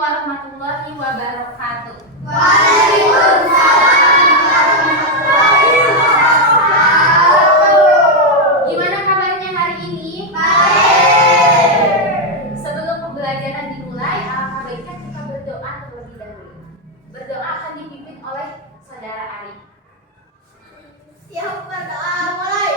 warahmatullahi wabarakatuh. Waalaikumsalam warahmatullahi wabarakatuh. Gimana kabarnya hari ini? Baik. Sebelum pembelajaran dimulai, alangkah baiknya kita berdoa terlebih dahulu. Berdoa akan dipimpin oleh saudara Ari. Siap berdoa, mulai.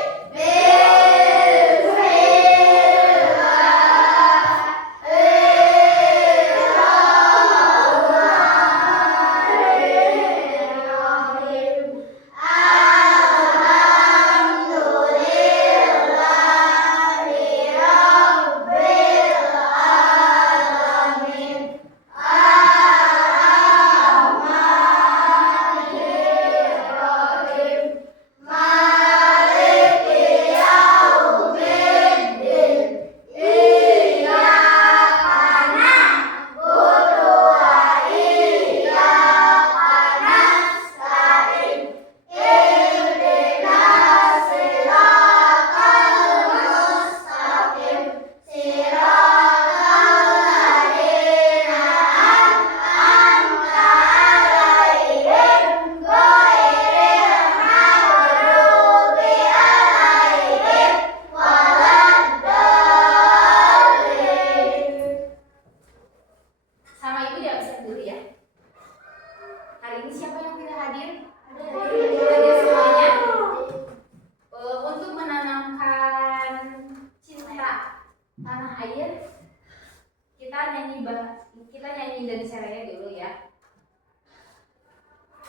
Kita nyanyi dari Seraya dulu ya.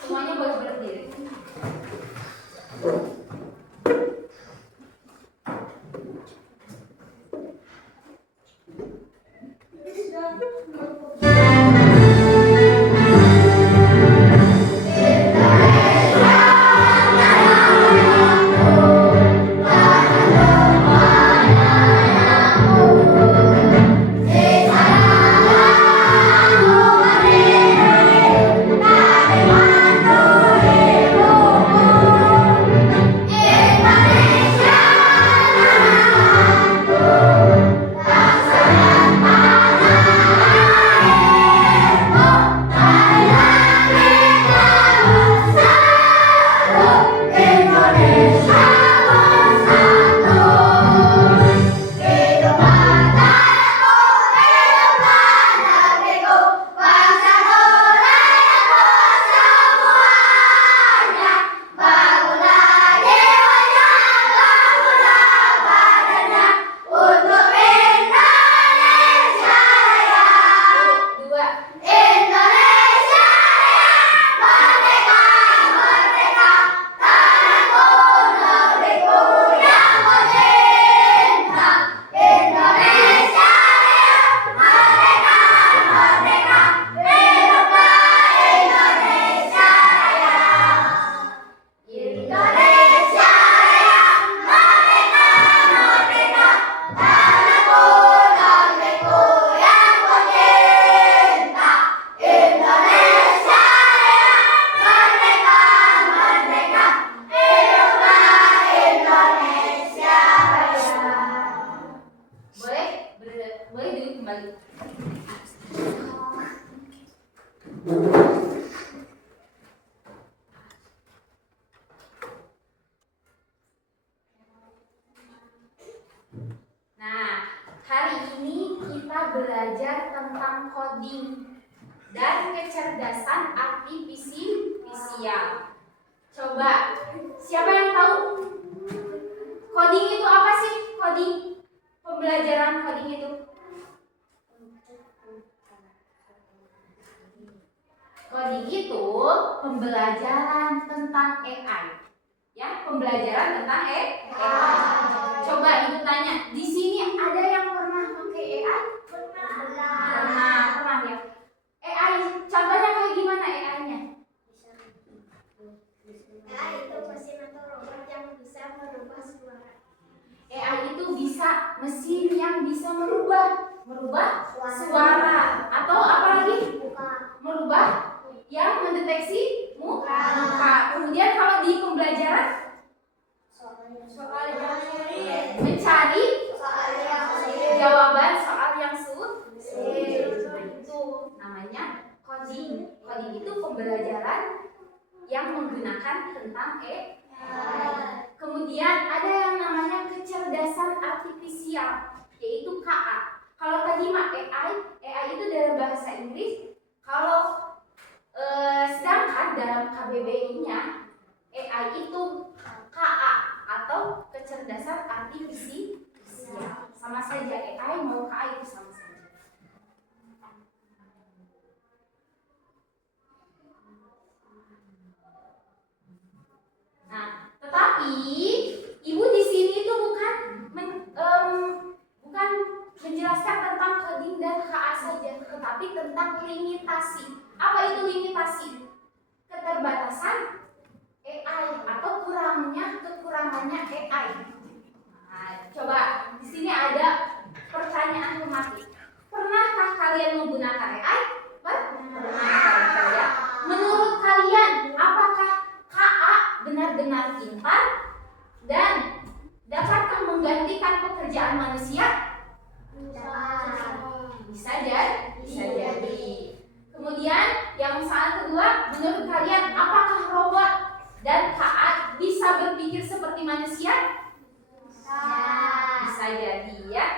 Semuanya boleh berdiri. Nah, hari ini kita belajar tentang coding dan kecerdasan artifisial. Coba, siapa yang tahu coding itu apa sih? Coding, pembelajaran coding itu. Coding itu pembelajaran tentang AI. Ya, pembelajaran tentang AI. Coba ibu tanya, di sini ada yang pernah pakai AI? Pernah ya. AI, contohnya kayak gimana AI-nya? AI itu mesin atau robot yang bisa merubah suara. AI itu bisa mesin yang bisa merubah suara atau apa lagi? Merubah yang mendeteksi muka. Kemudian kalau di pembelajaran Soal yang sulit. mencari Soal yang sulit. jawaban soal yang sulit. Itu namanya Kemudian ada yang namanya kecerdasan artifisial, yaitu KA. Kalau tadi mah AI itu dalam bahasa Inggris. Kalau sedangkan dalam KBBI-nya AI itu KA atau kecerdasan artifisial. Sama saja, AI mau KA itu sama saja. Nah, tetapi ibu di sini itu bukan menjelaskan tentang coding dan KA saja, tetapi tentang limitasi. Apa itu limitasi? Keterbatasan AI atau kekurangannya AI. Nah, coba di sini ada pertanyaan formatif. Pernahkah kalian menggunakan AI? Pernah ya. Menurut kalian, apakah KA benar-benar pintar dan dapatkah menggantikan pekerjaan manusia? Bisa jadi. Kemudian yang saat kedua, menurut kalian apakah robot dan KA bisa berpikir seperti manusia? Bisa jadi ya.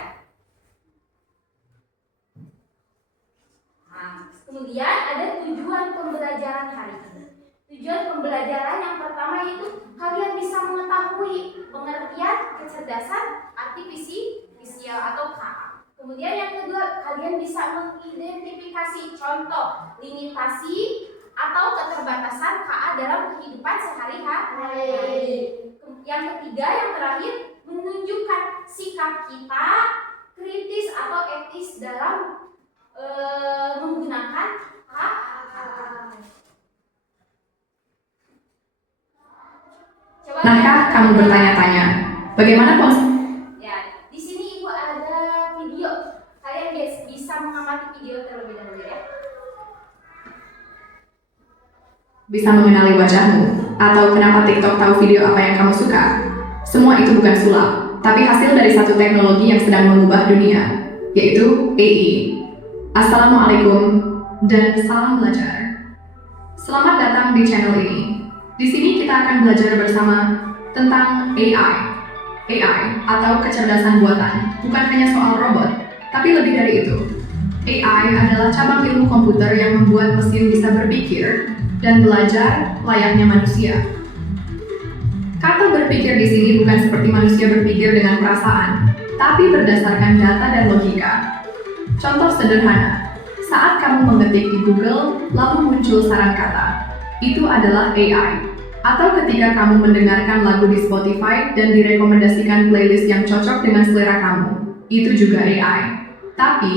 Nah, kemudian ada tujuan pembelajaran hari ini. Tujuan pembelajaran yang pertama itu kalian bisa mengetahui pengertian kecerdasan artifisial atau KA. Kemudian yang kedua, kalian bisa mengidentifikasi contoh limitasi atau keterbatasan KA dalam kehidupan sehari-hari. Yang ketiga, yang terakhir, menunjukkan sikap kita kritis atau etis dalam menggunakan KA. Pernahkah kamu bertanya-tanya, bagaimana Ya, di sini ibu ada video. Kalian bisa mengamati video terlebih dahulu ya. bisa mengenali wajahmu, atau kenapa TikTok tahu video apa yang kamu suka? Semua itu bukan sulap, tapi hasil dari satu teknologi yang sedang mengubah dunia, yaitu AI. Assalamualaikum dan salam belajar. Selamat datang di channel ini. Di sini kita akan belajar bersama tentang AI. AI atau kecerdasan buatan bukan hanya soal robot, tapi lebih dari itu. AI adalah cabang ilmu komputer yang membuat mesin bisa berpikir dan belajar layaknya manusia. Kata berpikir di sini bukan seperti manusia berpikir dengan perasaan, tapi berdasarkan data dan logika. Contoh sederhana, saat kamu mengetik di Google, lalu muncul saran kata, itu adalah AI. Atau ketika kamu mendengarkan lagu di Spotify dan direkomendasikan playlist yang cocok dengan selera kamu, itu juga AI. Tapi,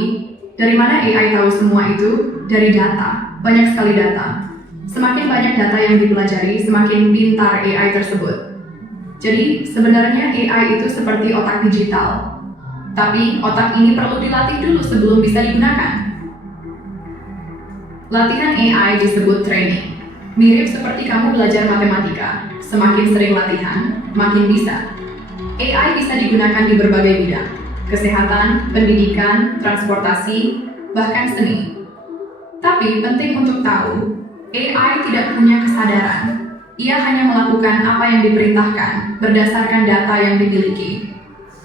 dari mana AI tahu semua itu? Dari data, banyak sekali data. Semakin banyak data yang dipelajari, semakin pintar AI tersebut. Jadi, sebenarnya AI itu seperti otak digital. Tapi, otak ini perlu dilatih dulu sebelum bisa digunakan. Latihan AI disebut training. Mirip seperti kamu belajar matematika. Semakin sering latihan, makin bisa. AI bisa digunakan di berbagai bidang. Kesehatan, pendidikan, transportasi, bahkan seni. Tapi penting untuk tahu, AI tidak punya kesadaran. Ia hanya melakukan apa yang diperintahkan berdasarkan data yang dimiliki.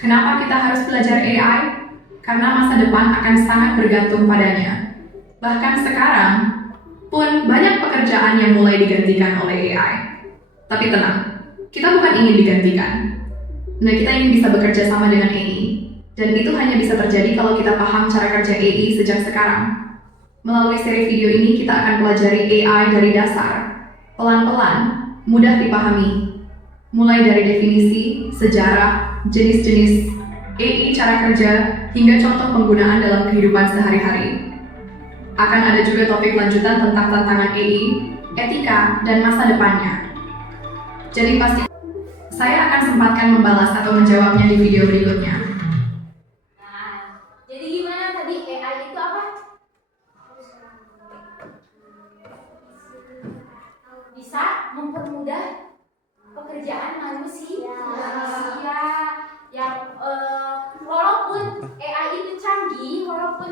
Kenapa kita harus belajar AI? Karena masa depan akan sangat bergantung padanya. Bahkan sekarang pun banyak pekerjaan yang mulai digantikan oleh AI. Tapi tenang, kita bukan ingin digantikan. Nah, kita ingin bisa bekerja sama dengan AI. Dan itu hanya bisa terjadi kalau kita paham cara kerja AI sejak sekarang. Melalui seri video ini kita akan pelajari AI dari dasar, pelan-pelan, mudah dipahami. Mulai dari definisi, sejarah, jenis-jenis AI, cara kerja, hingga contoh penggunaan dalam kehidupan sehari-hari. Akan ada juga topik lanjutan tentang tantangan AI, etika, dan masa depannya. Jadi pasti saya akan sempatkan membalas atau menjawabnya di video berikutnya. Nah, jadi gimana tadi AI itu apa? Bisa mempermudah pekerjaan manusia. Yang walaupun AI itu canggih, walaupun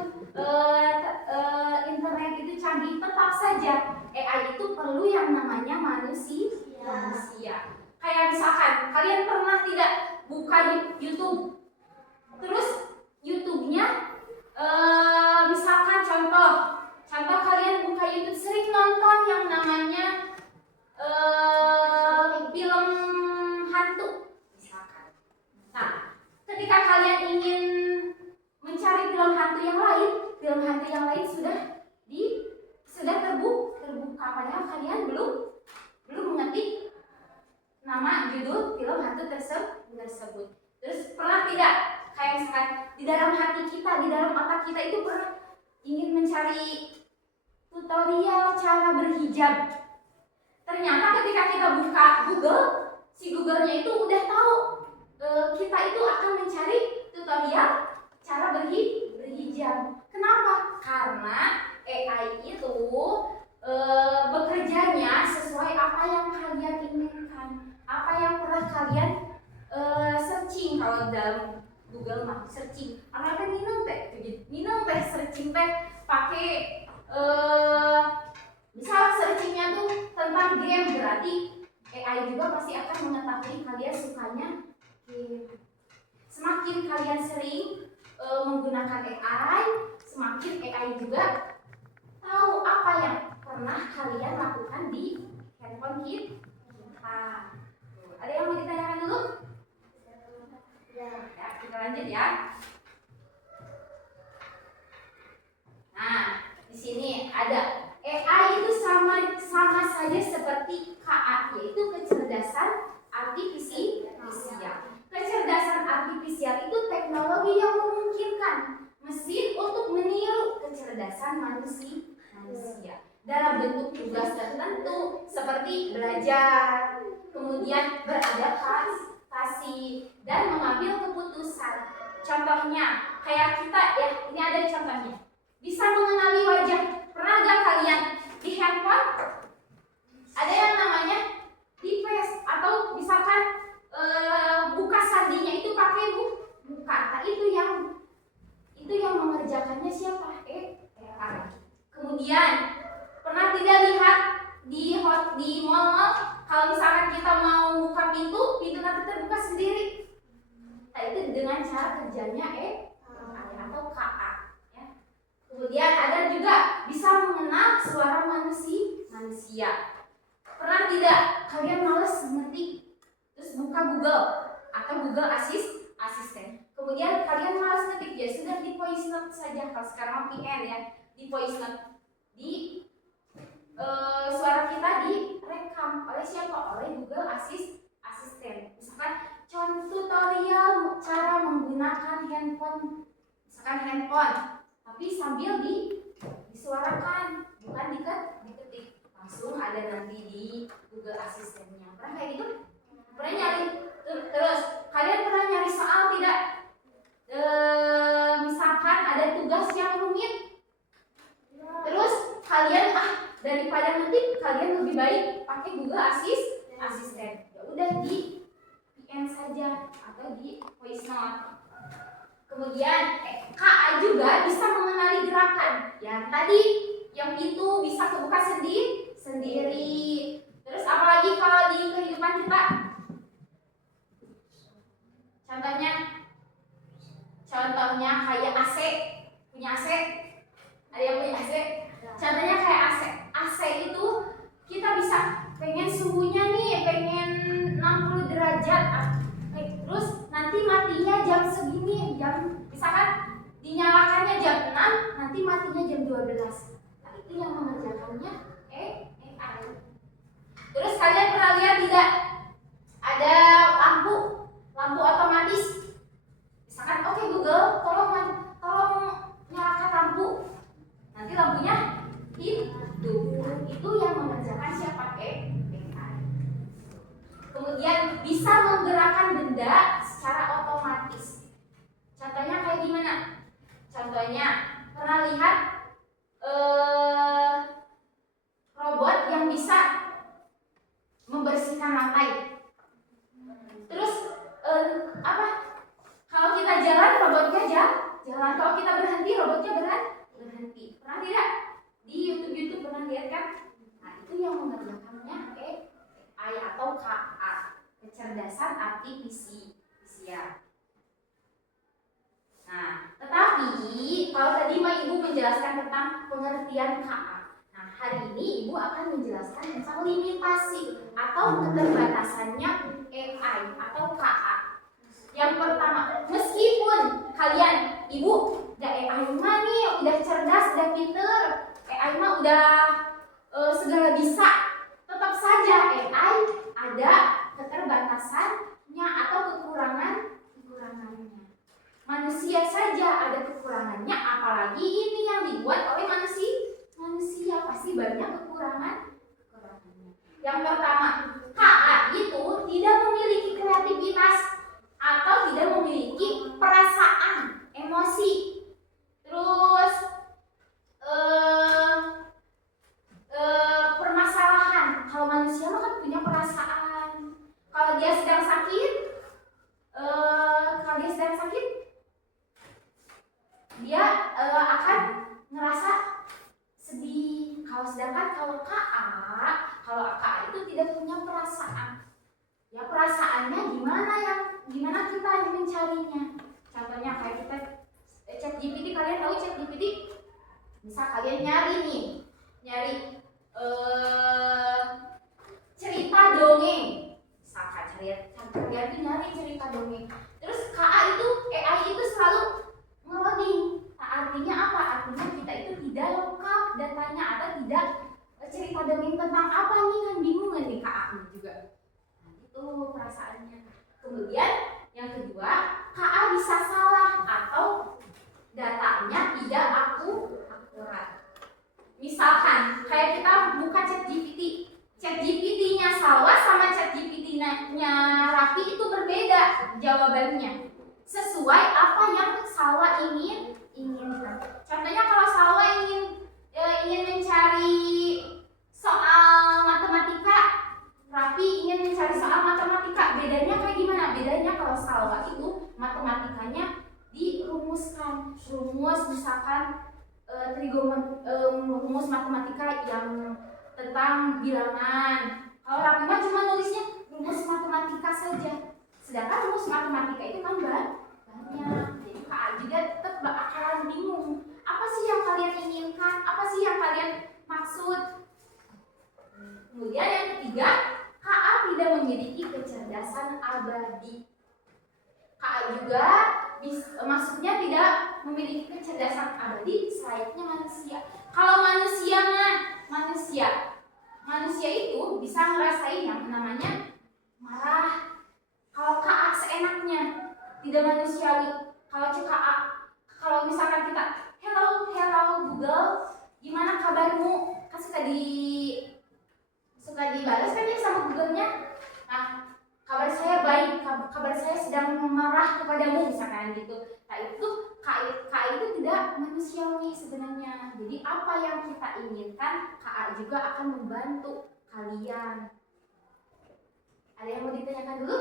internet itu canggih, tetap saja AI itu perlu yang namanya manusia. Kayak Kalian pernah tidak buka YouTube? Terus YouTube-nya misalkan contoh kalian buka YouTube sering nonton yang namanya film hantu misalkan. Nah, ketika kalian ingin mencari film hantu yang lain sudah terbuka, padahal kalian belum mengetik nama judul film hantu tersebut. Terus pernah tidak kayak misalkan di dalam hati kita, di dalam otak kita itu pernah ingin mencari tutorial cara berhijab. Ternyata ketika kita buka Google, si Google-nya itu udah tahu kita itu akan mencari tutorial cara berhijab. Kenapa? Karena AI itu bekerjanya sesuai apa yang kalian inginkan, apa yang pernah kalian searching. Kalau dalam Google mah searching, apa minum teh searching teh pakai misal searchingnya tuh tentang game, berarti AI juga pasti akan mengetahui kalian sukanya game. Semakin kalian sering menggunakan AI, semakin AI juga tahu apa yang pernah kalian lakukan di handphone kita. Ada yang mau ditanyakan dulu? Ya, kita lanjut ya. Nah, di sini ada AI itu sama saja seperti KA, yaitu kecerdasan artifisial. Kecerdasan artifisial itu teknologi yang memungkinkan mesin untuk meniru kecerdasan manusia dalam bentuk tugas tertentu seperti belajar, kemudian beradaptasi dan mengambil keputusan. Contohnya kayak kita ya, ini ada contohnya. Bisa mengenali wajah. Pernah gak kalian di handphone ada yang namanya device atau misalkan buka sandinya itu pakai buka. Nah, itu yang mengerjakannya siapa? AI. Kemudian pernah tidak lihat di mall kalau misalkan kita mau buka pintu nanti terbuka sendiri. Nah, itu dengan cara kerjanya AI atau KA. Ya. Kemudian ada juga bisa mengenal suara manusia. Pernah tidak kalian males ngetik terus buka Google atau Google Assistant. Kemudian kalian malas ketik, ya sudah di voice note saja. Kalau sekarang VN ya, di voice note, di suara kita direkam oleh siapa? Oleh Google Assistant. Misalkan contoh tutorial cara menggunakan handphone, tapi sambil disuarakan, bukan diketik. Langsung ada nanti di Google Assistant-nya. Pernah kayak gitu? Pernah nyari? Terus kalian pernah nyari soal tidak? Misalkan ada tugas yang rumit, terus kalian daripada ngetik, kalian lebih baik pakai Google Assistant. Ya udah di VN saja atau di voice note. Kemudian KA juga bisa mengenali gerakan. Yang tadi yang itu bisa kebuka sendiri. Terus apalagi kalau di kehidupan kita? Contohnya kayak AC, punya AC. Ada yang punya AC? Contohnya kayak AC. AC itu kita bisa pengen suhunya nih, pengen 60 derajat. Terus nanti matinya jam segini, misalkan dinyalakannya jam 6, nanti matinya jam 12. Nah, itu yang mengerjakannya AI. Terus kalian pernah lihat tidak? Ada lampu otomatis. Misalkan, oke Google, tolong nyalakan lampu. Nanti lampunya hidup. Itu yang mengerjakan siapa? AI. Kemudian bisa menggerakkan benda secara otomatis. Contohnya kayak gimana? Contohnya pernah lihat robot yang bisa membersihkan lantai. kecerdasan artifisial. Nah, tetapi kalau tadi Ibu menjelaskan tentang pengertian KA. Nah, hari ini Ibu akan menjelaskan tentang limitasi atau keterbatasannya AI atau KA. Yang pertama, meskipun kalian, Ibu, udah AI mah nih, udah cerdas, udah pinter, AI mah udah segala bisa, tetap saja AI ada keterbatasannya atau kekurangannya. Manusia saja ada kekurangannya, apalagi ini yang dibuat oleh manusia pasti banyak kekurangannya. Yang pertama, KA itu tidak memiliki kreativitas atau tidak memiliki perasaan, emosi. Terus permasalahan. Kalau manusia mah kan punya perasaan. Kalau dia sedang sakit, dia akan ngerasa sedih. Sedangkan kalau KA itu tidak punya perasaan. Ya perasaannya gimana kita mencarinya. Contohnya kayak kita ChatGPT, kalian tahu ChatGPT? Bisa kalian nyari cerita dongeng. Misalkan kalian tuh nyari cerita dongeng. Terus AI itu selalu nge-loading. Nah, artinya apa? Artinya kita itu tidak lengkap datanya atau tidak cerita dongeng tentang apa nih, kan bingung nih KA juga. Nah, itu perasaannya. Kemudian yang kedua, KA bisa salah atau datanya tidak akurat. Misalkan kayak kita buka ChatGPT-nya salah sama ChatGPT-nya rapi itu berbeda jawabannya. Sesuai apa yang Salwa inginkan. Contohnya kalau Salwa ingin mencari soal matematika, Rapi ingin mencari soal matematika, bedanya kayak gimana? Bedanya kalau Salwa itu matematikanya dirumuskan, rumus misalkan rumus matematika yang tentang bilangan. Kalau Rapi mah cuma nulisnya rumus matematika saja. Sedangkan rumus matematika itu kan banyak. Jadi KA juga tetap bakalan bingung. Apa sih yang kalian inginkan? Apa sih yang kalian maksud? Kemudian yang ketiga, KA tidak memiliki kecerdasan abadi. KA juga maksudnya tidak memiliki kecerdasan abadi selayaknya manusia. Kalau manusia itu bisa ngerasain yang namanya marah. Kalau KA seenaknya, tidak manusiawi. Kalau misalkan kita hello Google, gimana kabarmu? Kan suka dibalas kan ya sama Google-nya. Nah, kabar saya baik, kabar saya sedang marah kepadamu misalkan gitu. Nah, itu KA itu tidak manusiawi sebenarnya. Jadi apa yang kita inginkan, KA juga akan membantu kalian. Ada yang mau ditanyakan dulu?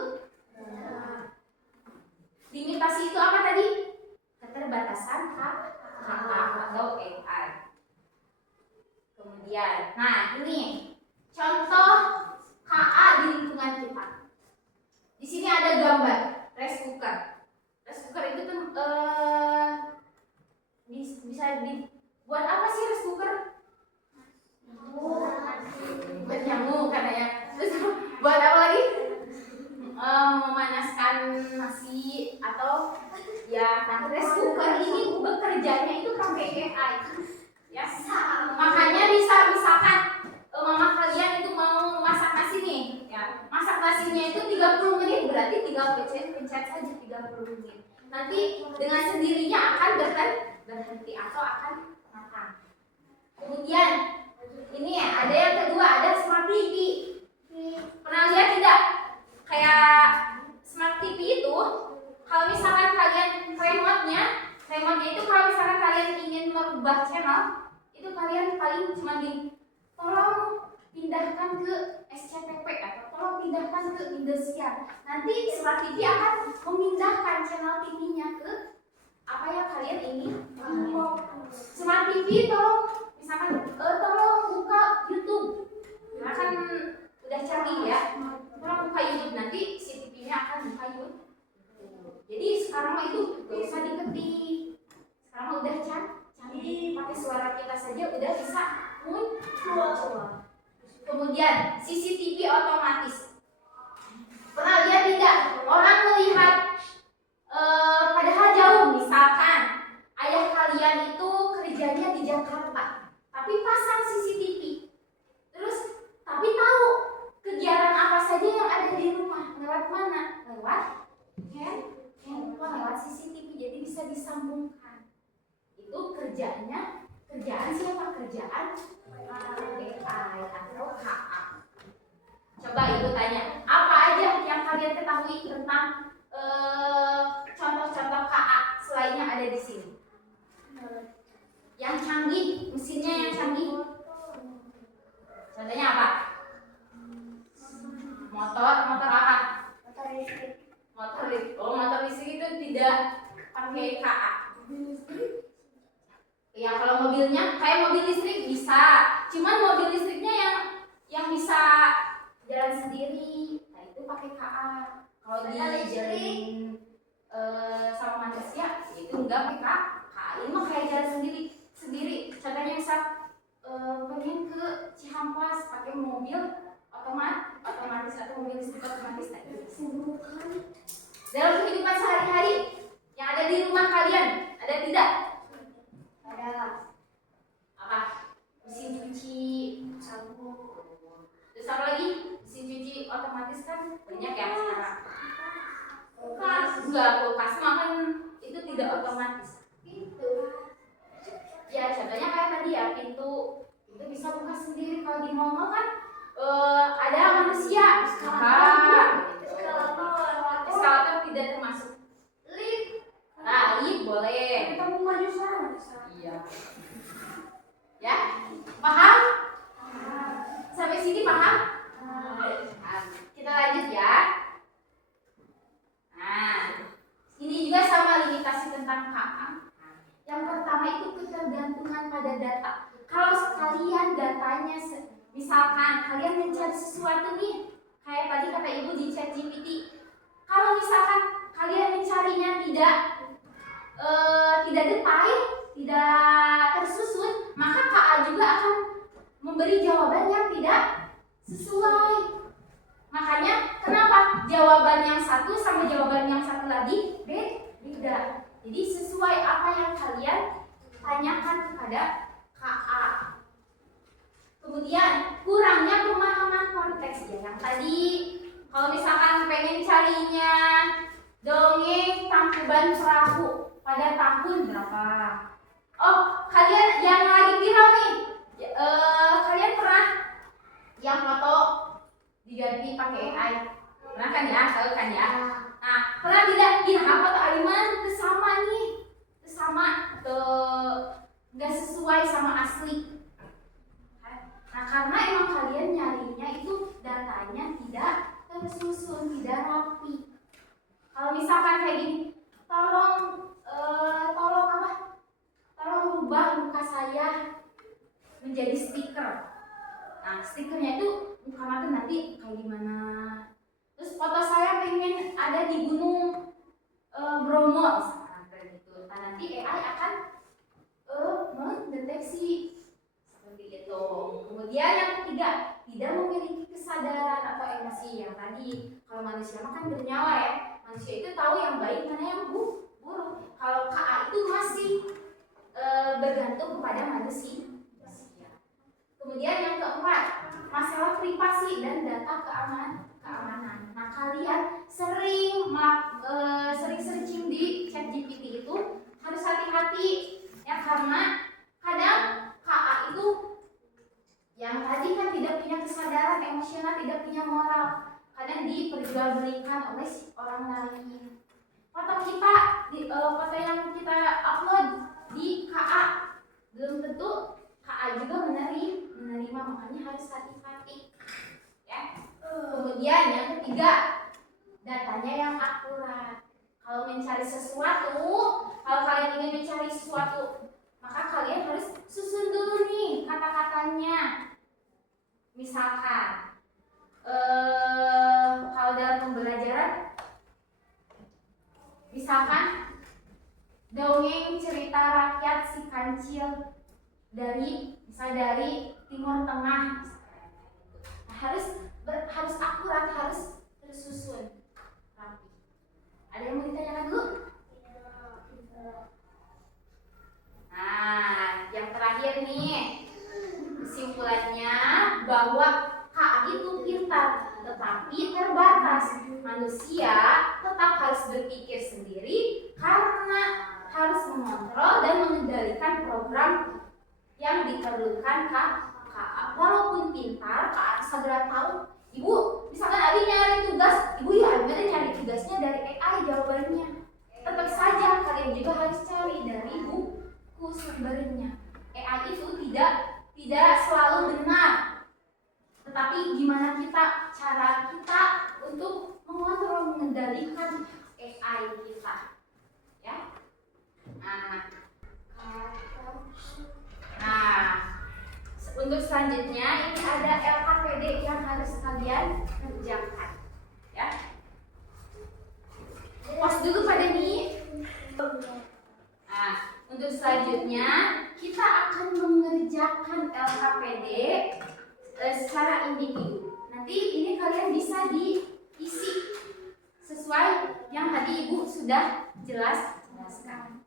Limitasi itu apa tadi? Keterbatasan KA atau AI. Kemudian, nah ini contoh KA di lingkungan kita. Di sini ada gambar rice cooker. Rice cooker itu tuh bisa dibuat apa sih rice cooker? Buat nyamuk kan ya. Terus buat apa lagi? Memanaskan nasi atau ya. Nah, rice cooker ini bekerjanya itu pakai AI. Ya. Makanya misalkan mama kalian itu mau masak nasi nih, ya. Masak nasinya itu 30 menit, berarti tinggal pencet saja 30 menit. Nanti dengan sendirinya akan berhenti atau akan matang. Kemudian ini ya, ada yang kedua, ada smart TV. Pernah lihat tidak? Kayak smart TV itu, kalau misalkan kalian remote-nya itu kalau misalkan kalian ingin merubah channel, itu kalian paling cuma tolong pindahkan ke SCTV atau tolong pindahkan ke Indosiar. Nanti smart TV akan memindahkan channel TV-nya ke apa yang kalian ingin. Smart TV tolong misalkan tolong buka YouTube. Karena kan udah canggih ya. Tolong buka YouTube, nanti si pertama itu gak usah diketik. Sekarang udah canggih, pakai suara kita saja udah bisa muncul. Kemudian CCTV otomatis. Pernah lihat tidak orang melihat padahal jauh, misalkan ayah kalian itu kerjanya di Jakarta, tapi pasang CCTV. Terus tapi tahu kegiatan apa saja yang ada di rumah, lewat mana? Lewat handphone, lewat CCTV, jadi bisa disambungkan. Itu kerjaan siapa? Kerjaan AI atau KA. Coba ibu tanya, apa aja yang kalian ketahui tentang contoh-contoh KA selain yang ada di sini? Yang canggih, mesinnya yang canggih. Contohnya apa? Motor apa? Motor listrik. Motor listrik. Oh, motor listrik itu tidak pakai KA. Ya, kalau mobilnya kayak mobil listrik bisa. Cuman mobil listriknya yang bisa jalan sendiri. Nah, itu pakai KA. Kalau dijalin sama manusia itu enggak pakai KA. Ini mah kayak jalan sendiri. Contohnya misal pengen ke Cihampas pakai mobil otomatis atau mobil listrik otomatis. Nah, dalam kehidupan sehari-hari yang ada di rumah kalian ada tidak? Ada. Apa? Mesin cuci, sabun. Terus apa lagi? Mesin cuci otomatis kan banyak ya sekarang. Kulkas. Enggak, kulkas mah kan itu tidak otomatis. Pintu. Ya, contohnya kayak tadi ya, pintu bisa buka sendiri. Kalau di mall kan ada manusia. Eskalator tidak termasuk. Lift. Nah, lift boleh. Kita mau maju sana. Iya. Ya, paham? Sampai sini paham? Kita lanjut ya. Nah, ini juga sama limitasi tentang KA. Yang pertama itu ketergantungan pada data. Kalau sekalian datanya, misalkan kalian mencari sesuatu nih, kayak tadi kata ibu di ChatGPT. Kalau misalkan kalian mencarinya tidak detail, tidak tersusun, maka KA juga akan memberi jawaban yang tidak sesuai. Makanya kenapa jawaban yang satu sama jawaban yang satu lagi beda. Jadi sesuai apa yang kalian tanyakan kepada KA. Kemudian kurangnya pemahaman konteks ya. Yang tadi kalau misalkan pengen carinya dongeng Tangkuban Perahu pada tahun berapa? Oh, kalian yang lagi viral nih, kalian pernah yang foto diganti pakai AI? Pernah kan ya? Tahu kan ya? Nah, pernah tidak? Foto Aiman itu sama nih, nggak sesuai sama asli. Nah, karena emang kalian nyarinya itu datanya tidak tersusun, tidak rapi. Kalau misalkan kayak gini, tolong rubah muka saya menjadi stiker. Nah, stikernya itu muka mata nanti kayak gimana? Terus foto saya pengen ada di gunung Bromo misalkan kayak gitu. Nah, nanti AI akan mendeteksi seperti itu. Kemudian yang ketiga, tidak memiliki kesadaran atau emosi. Yang tadi kalau manusia kan bernyawa ya, manusia itu tahu yang baik mana yang buruk. Kalau KA itu masih bergantung kepada manusia. Kemudian yang keempat, masalah privasi dan data keamanan. Nah, kalian sering searching di ChatGPT itu harus hati-hati ya, karena kadang KA itu yang tadi kan tidak punya kesadaran emosional, tidak punya moral, kadang diperjualbelikan oleh orang lain. Foto kita, foto yang kita upload di KA belum tentu KA juga menerima, makanya harus hati-hati ya. Kemudian yang ketiga, datanya yang akurat. Kalau mencari sesuatu, kalau kalian ingin mencari sesuatu, maka kalian harus susun dulu nih kata-katanya. Misalkan kalau dalam pembelajaran Misalkan dongeng cerita rakyat si kancil dari Timur Tengah. Nah, harus akurat, harus tersusun rapi. Ada yang mau ditanyakan dulu? Nah, yang terakhir nih, kesimpulannya bahwa KA itu pintar, tetapi terbatas. Manusia tetap harus berpikir sendiri karena harus mengontrol dan mengendalikan program yang diperlukan KA. Walaupun pintar, KA segera tahu. Ibu, misalkan Abi nyari tugas, ibu ya Abi nyari tugasnya dari AI jawabannya. Tetap saja kalian juga harus cari dari buku sumbernya. AI itu tidak selalu benar, tetapi gimana cara kita untuk mengontrol, mengendalikan AI kita, ya. Untuk selanjutnya ini ada LKPD yang harus kalian kerjakan, ya. Pause dulu pada nih. Nah, untuk selanjutnya kita akan mengerjakan LKPD secara individu. Nanti ini kalian bisa diisi sesuai yang tadi Ibu sudah jelaskan.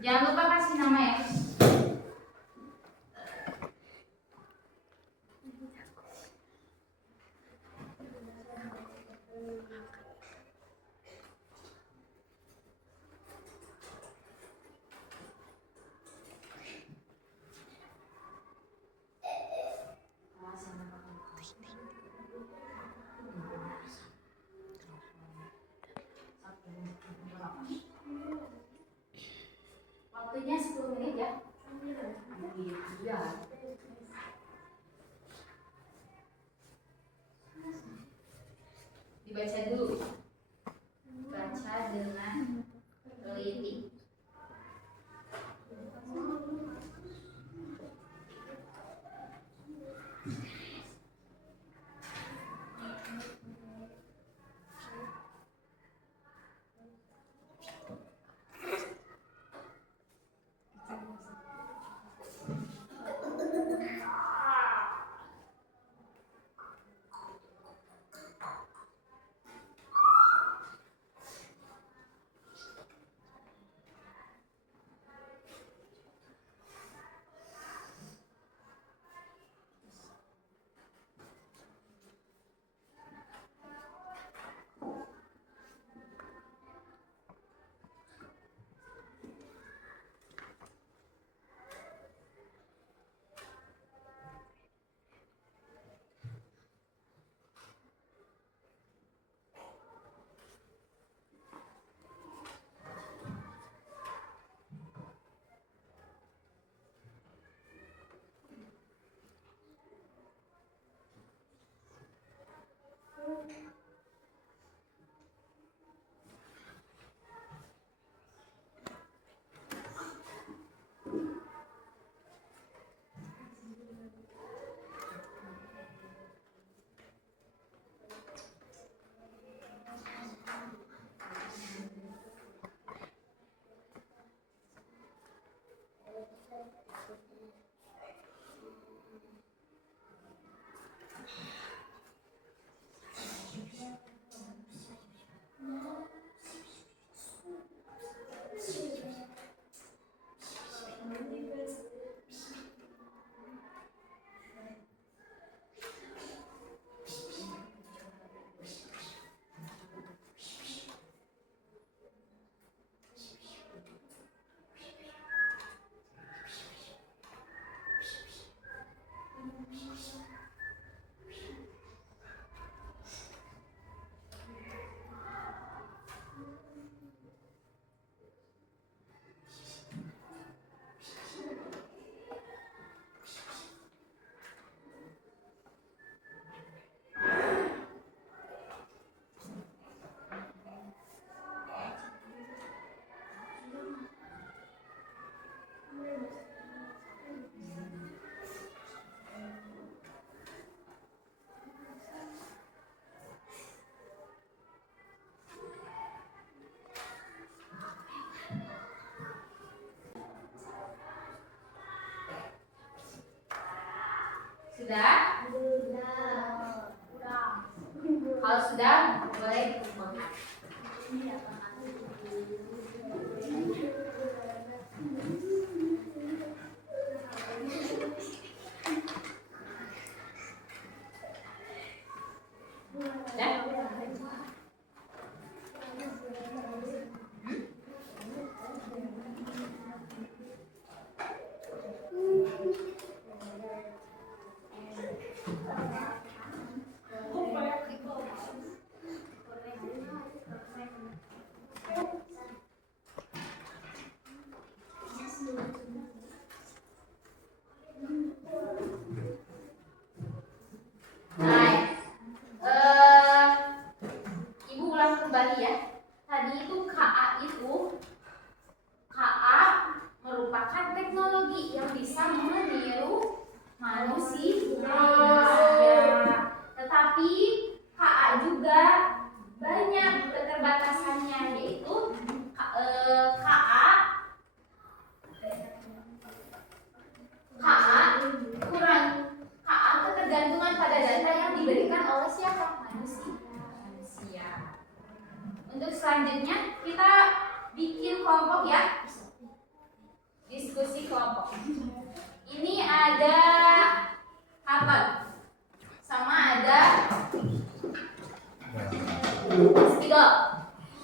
Jangan lupa kasih nama ya. Waktunya 10 menit ya. Iya. Dibaca dulu. Baca dengan teliti. Sudah? Kalau sudah, boleh dikumpulkan. Ibu ulang kembali ya. Tadi itu KA merupakan teknologi yang bisa meniru manusia. Tetapi KA juga banyak keterbatasannya, yaitu KA ketergantungan pada data yang diberikan oleh siapa? Manusia. Untuk selanjutnya kita bikin kelompok ya. Diskusi kelompok. Ini ada Kapan sama ada Spidol.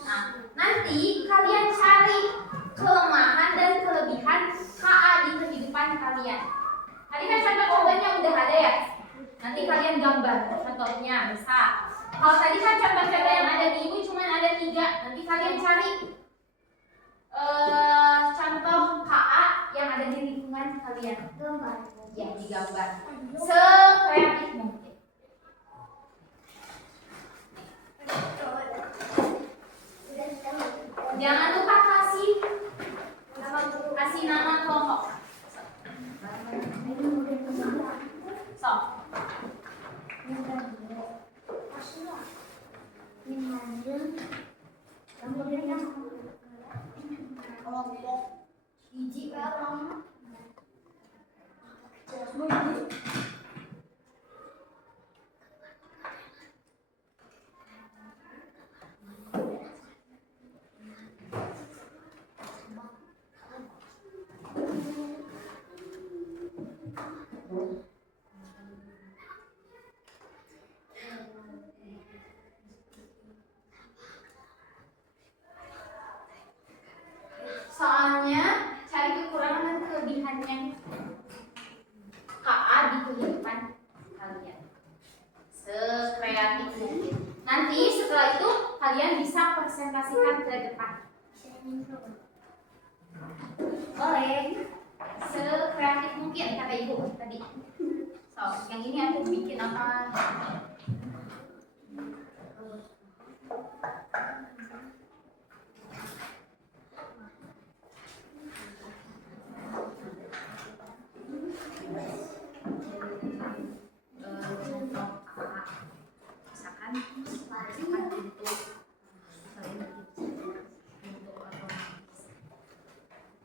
Nah, nanti kalian cari kelemahan dan kelebihan KA di kehidupan kalian. Tadi kan contoh-contohnya udah ada ya. Nanti kalian gambar contohnya bisa. Kalau tadi kan contoh-contoh yang ada di ibu cuma ada 3. Nanti kalian cari contoh KA yang ada di lingkungan kalian. Gambar. Ya, digambar. Sekreatif mungkin. Jangan lupa kasih nama kelompok. So. Kelompok biji orang. Soalnya cari kekurangan dan kelebihannya KA di kehidupan kalian. Sekreatif mungkin. Nanti setelah itu kalian bisa presentasikan ke depan. Boleh. Sekreatif mungkin kata ibu tadi. So, yang ini aku bikin apa?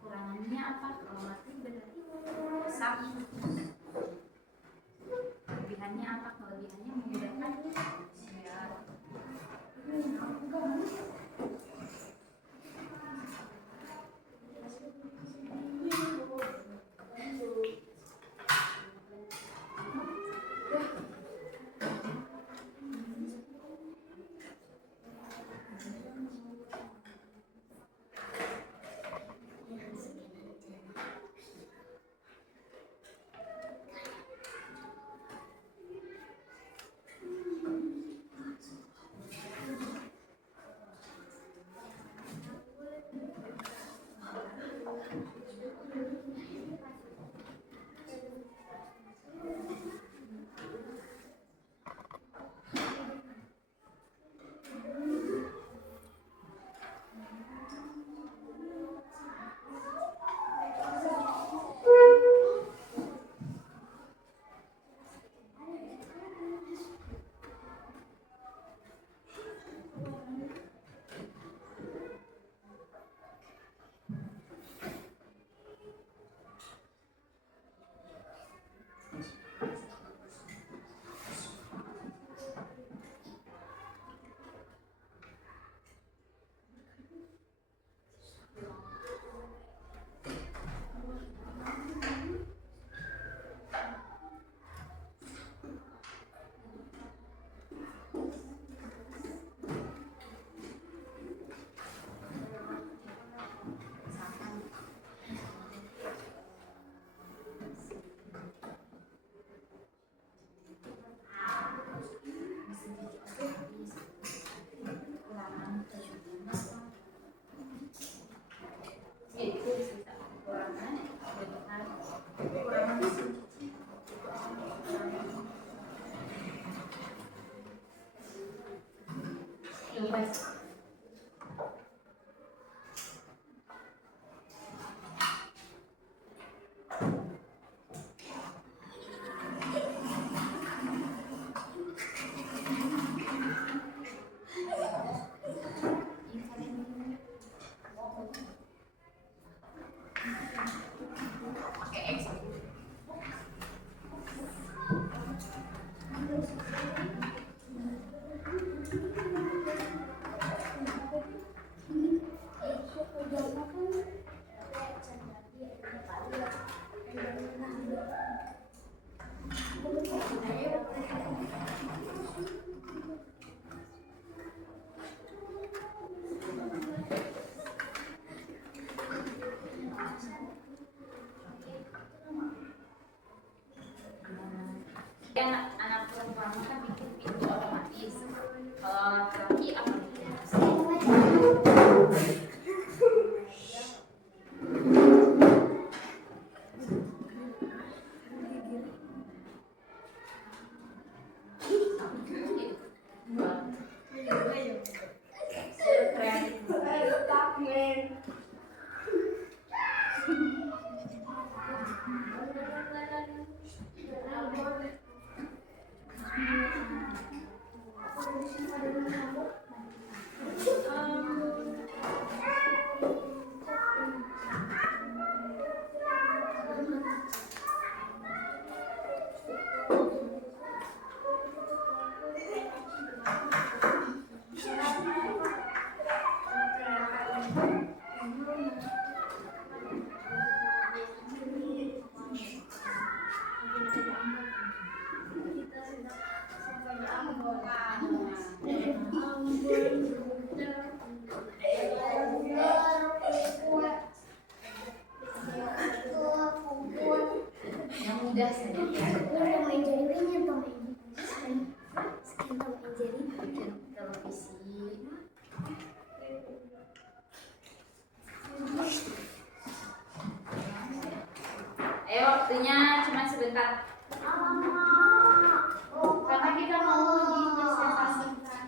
Kekurangannya apa? Kalau mati berarti rusak. Kelebihannya apa? Kelebihannya memudahkan manusia. Coba. Pakai X. Anak perempuan kan bikin pintu otomatis. Kalau laki-laki apa? Yang mudah saja. Televisi. Ayo, waktunya cuma sebentar. Karena kita mau di presentasikan.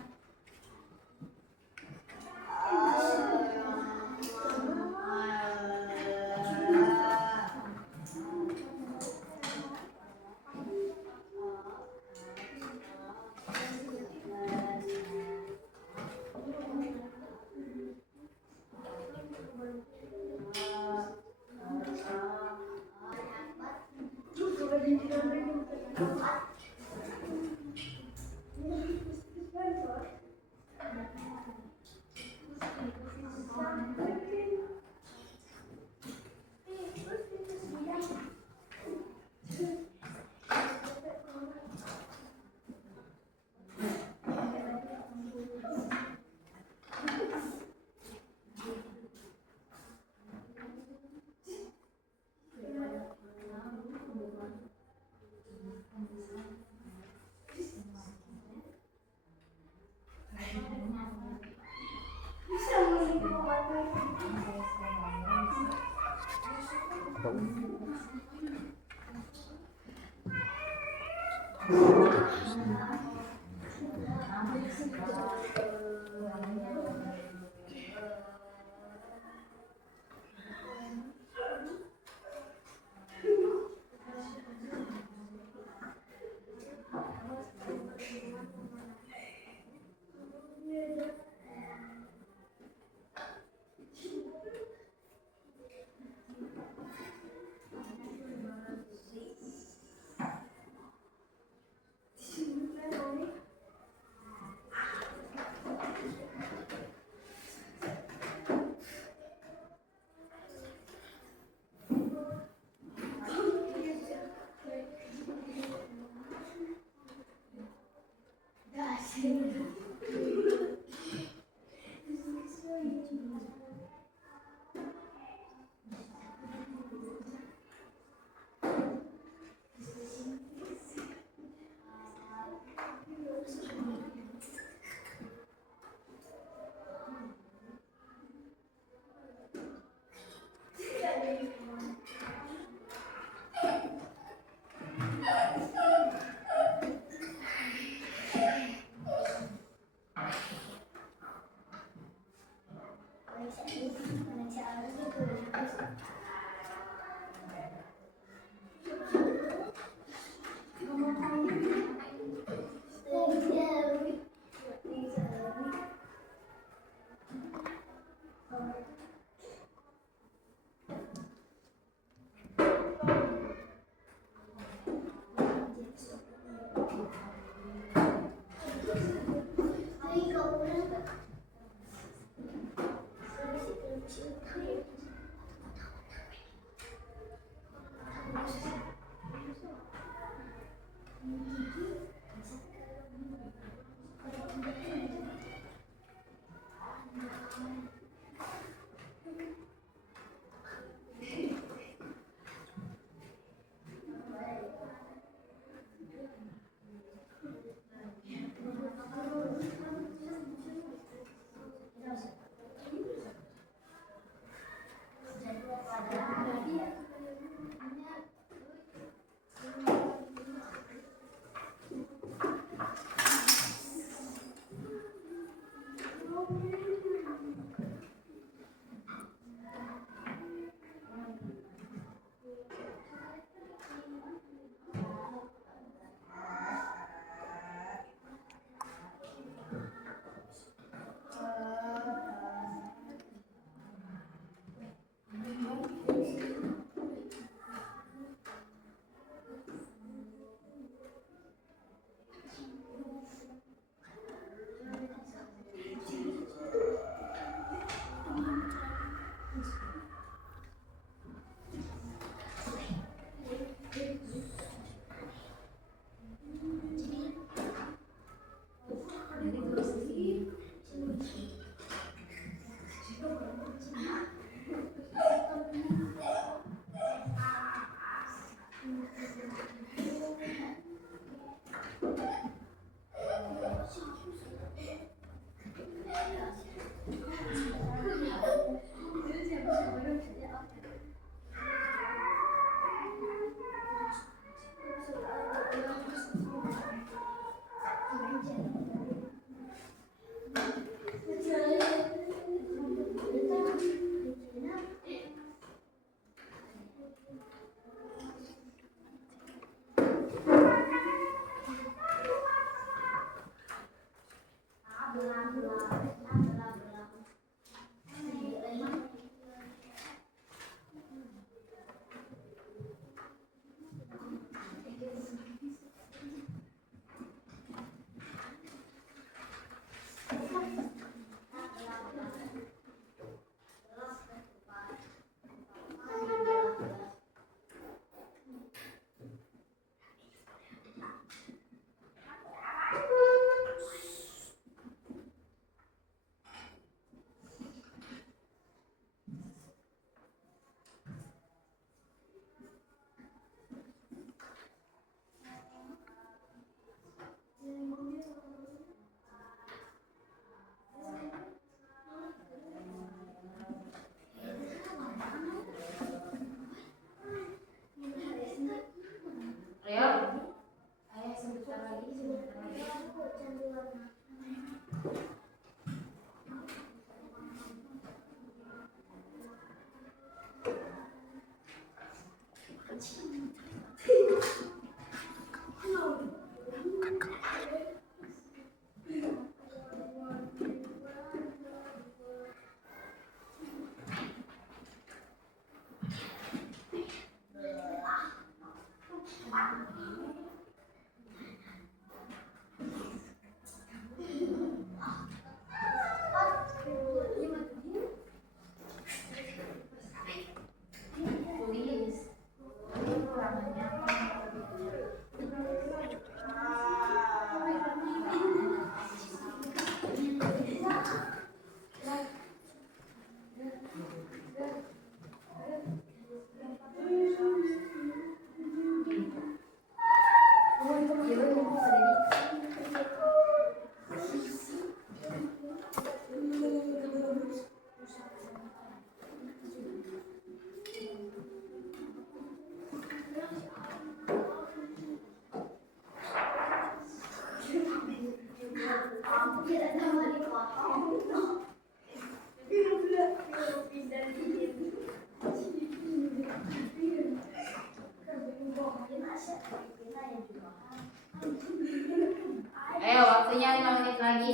Ayo, waktunya 5 menit lagi.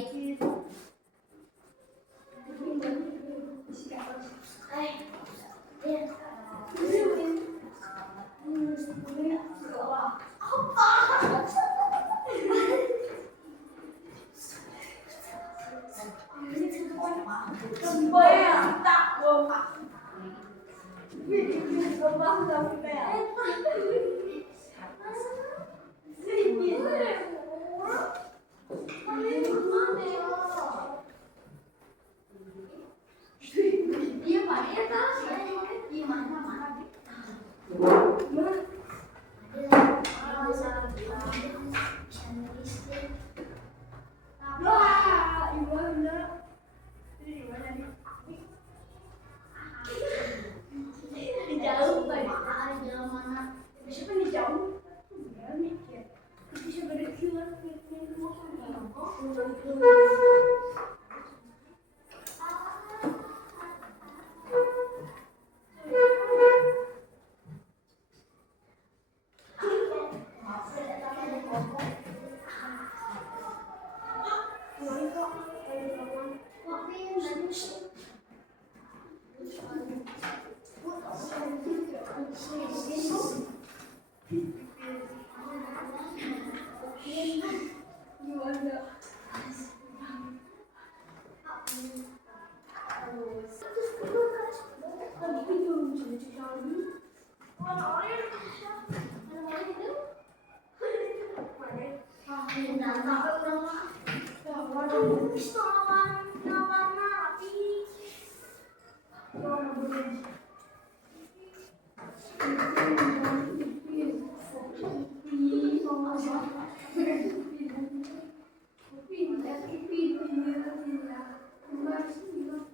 warna rapi.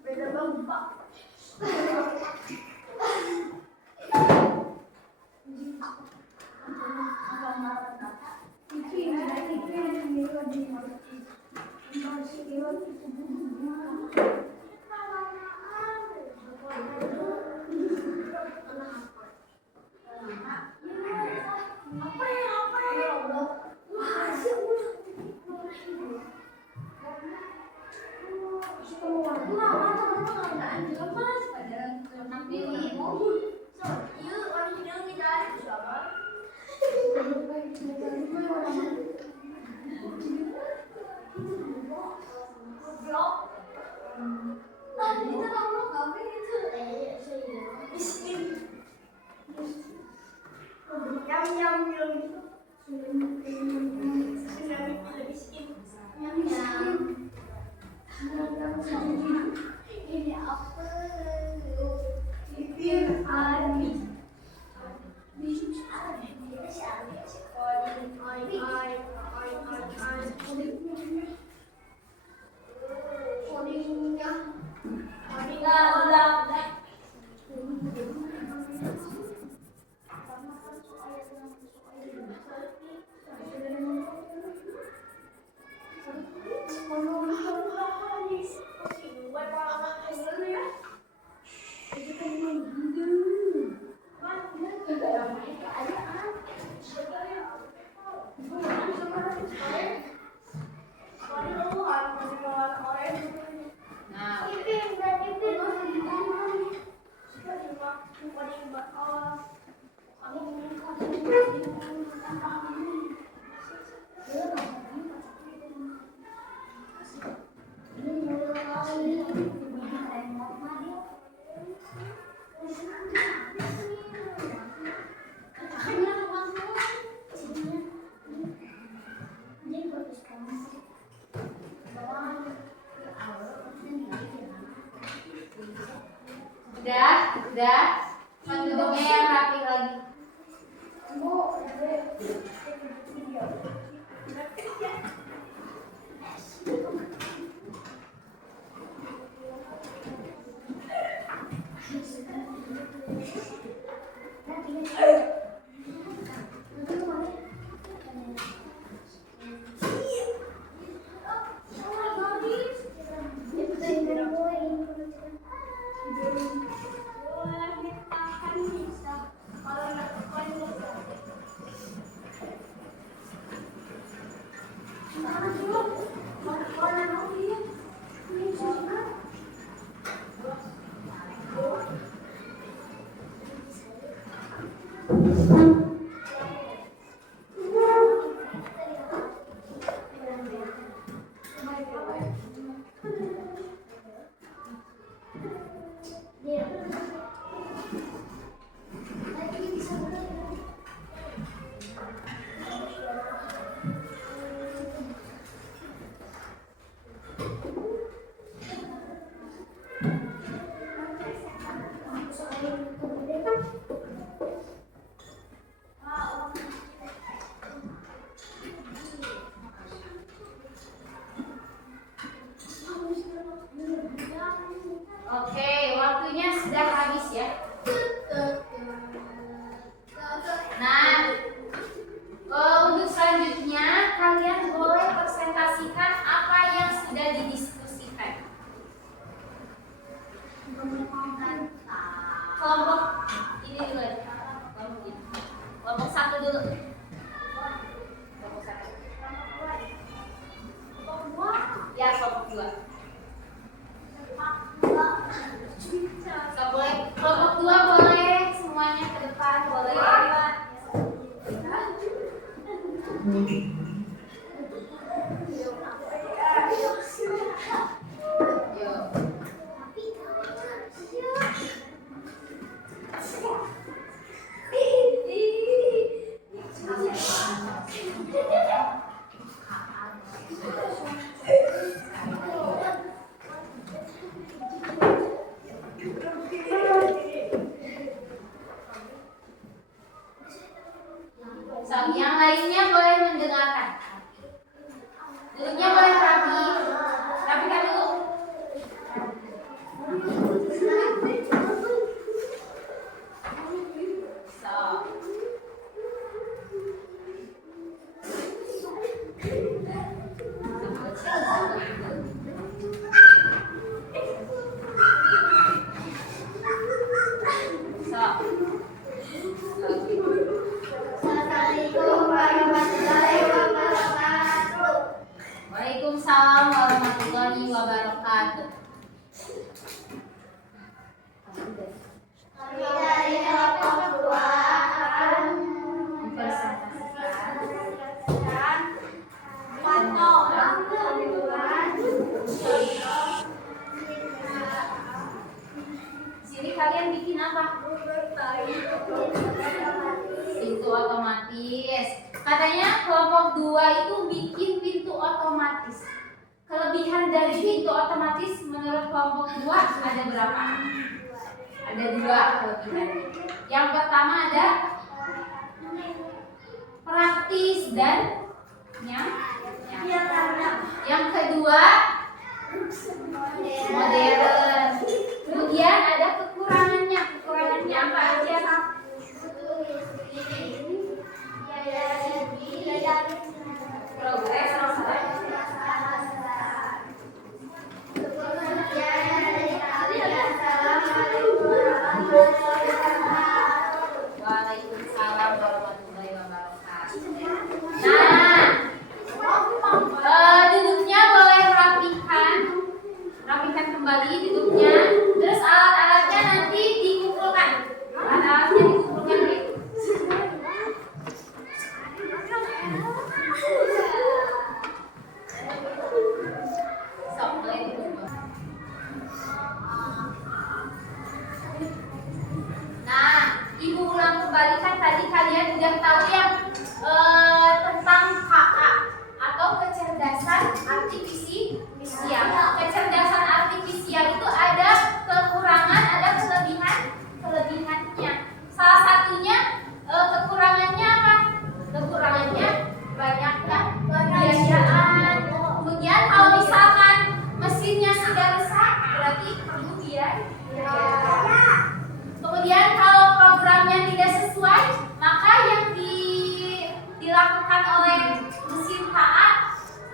Beda banget, Pak. Ini apa? Pipir Ari. Udah, duduknya yang rapi lagi. Waalaikumsalam warahmatullahi wabarakatuh. Kami dari kelompok 2 akan Mempresentasikan contoh pembuat contoh sini kalian bikin apa? Pintu otomatis. Katanya kelompok 2 itu bikin pintu otomatis. Kelebihan dari pintu otomatis menurut kelompok 2 ada berapa? Ada 2 kelebihan. Yang pertama ada praktis dan yang kedua modern. Kemudian ada kekurangannya. Kekurangannya apa aja? Progres Waalaikumsalam warahmatullahi wabarakatuh. Duduknya boleh rapikan kembali duduknya. Terus alat-alatnya nanti dikumpulkan. Alat-alatnya dikumpulkan deh. Sok, boleh dikumpul. Nah, Ibu ulang kembali kan tadi kalian udah tahu yang tentang KA atau kecerdasan artifisial. Kecerdasan artifisial itu ada kekurangan, ada kelebihannya. Salah satunya kekurangannya apa? Kekurangannya banyaknya pembiayaan. Kemudian kalau misalkan mesinnya sudah rusak, berarti perlu biaya. Kemudian kalau programnya tidak sesuai, maka yang dilakukan oleh mesin KA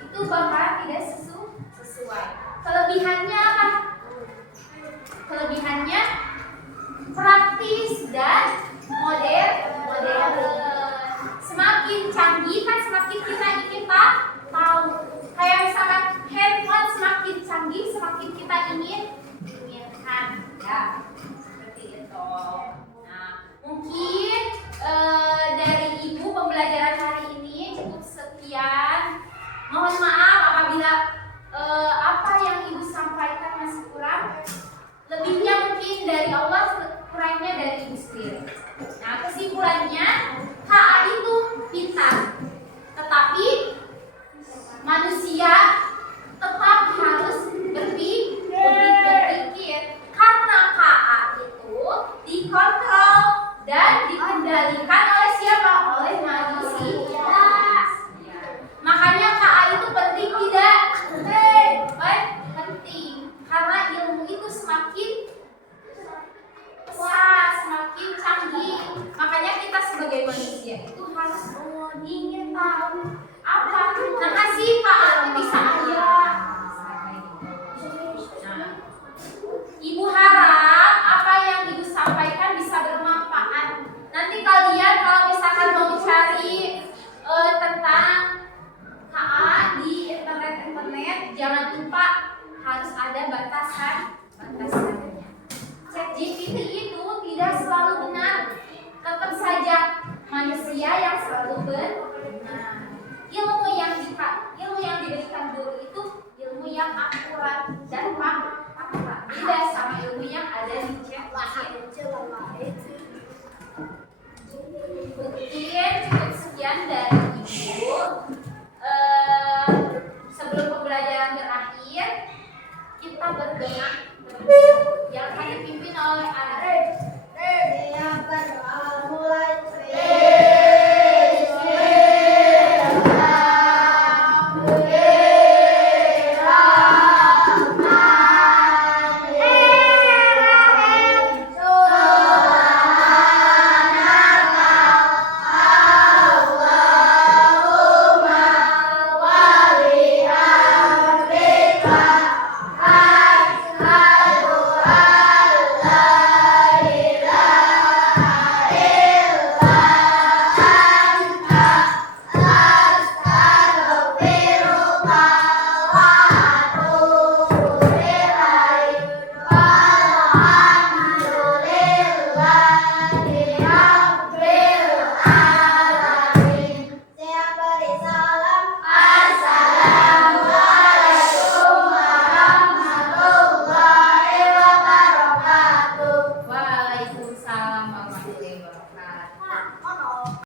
itu bakalan tidak sesuai. Kelebihannya apa? Kelebihannya praktis dan modern. Semakin canggih kan semakin kita ingin tahu. Kayak misalkan handphone semakin canggih, semakin kita inginkan. Ya. Nah, mungkin dari Ibu pembelajaran hari ini cukup sekian. Mohon maaf apabila apa yang Ibu sampaikan masih kurang. Lebihnya mungkin dari Allah, kurangnya dari Ibu sendiri. Nah, kesimpulannya KA itu pintar, tetapi manusia tetap harus berpikir karena KA itu dikontrol dan dikendalikan oleh siapa? Oleh manusia. Makanya KA itu penting tidak? Penting. Karena ilmu itu semakin besar, semakin canggih. Makanya kita sebagai manusia itu harus ingin tahu apa. Nah, kasih KA itu bisa aja. Ibu harap apa yang Ibu sampaikan bisa bermanfaat. Nanti kalian kalau misalkan mau cari tentang KA di internet, jangan lupa harus ada batasannya. ChatGPT itu tidak selalu benar. Tetap saja manusia yang selalu benar. Ilmu yang diberikan guru itu ilmu yang akurat dan fakta. Beda sama ilmu yang ada di ChatGPT. Mungkin cukup sekian dari Ibu. Sebelum pembelajaran berakhir, kita berdoa yang akan dipimpin oleh